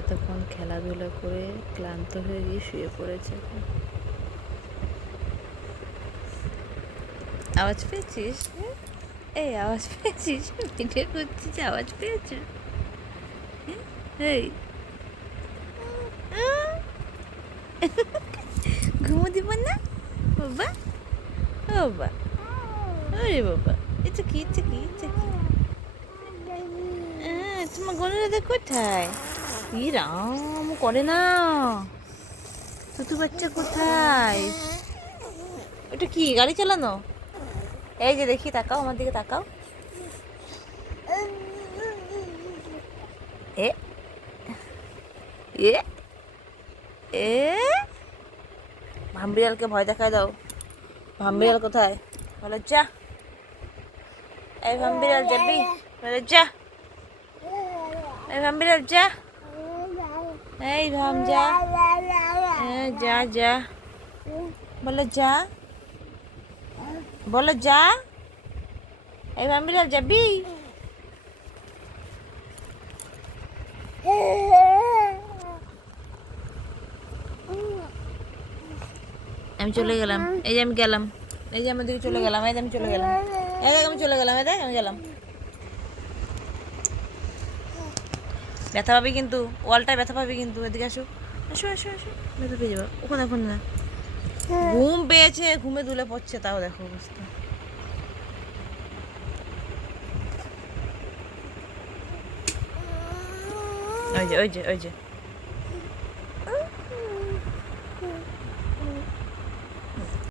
এতক্ষণ খেলাধুলা করে ক্লান্ত হয়ে গিয়ে শুয়ে পড়েছে। আওয়াজ পেয়েছিস? এই আওয়াজ পেয়েছিস? ভিডিও করছিস, আওয়াজ পেয়েছ? এই ঘুমো দিব না বাবা? ও বাবা, ওরে বাবা, এটা কি, এটা কি, এটা কি? তোমার গনুদাদা কোথায়? রাম করে না, তুতু বাচ্চা কোথায়? ওটা কি গাড়ি চালানো? এই যে দেখি, তাকাও আমার দিকে, তাকাও। এ এ এ ভামবিড়ালকে ভয় দেখায় দাও। ভামবিড়াল কোথায়? বলে যা, এই ভামবিড়াল যাবি? বলে যা, এই ভামবিড়াল যা, এই ভাম যা, যা যা, বলে যা, বলে যা, এই ভামবিড়াল যাবি? আমি চলে গেলাম, এই যে আমি গেলাম, এই যে আমার দিকে চলে গেলাম, এই যে আমি চলে গেলাম, এই দেখ আমি চলে গেলাম, এই দেখ আমি গেলাম। ব্যথা পাবি কিন্তু, ওয়ালটায় ব্যথা পাবি কিন্তু। এদিকে আসো, আসো আসো আসো, ব্যথা পেয়ে যাবো। ওখানে এখন না, ঘুম পেয়েছে, ঘুমে দুলে পড়ছে, তাও দেখো অবস্থা। ওই যে ওই যে ওই যে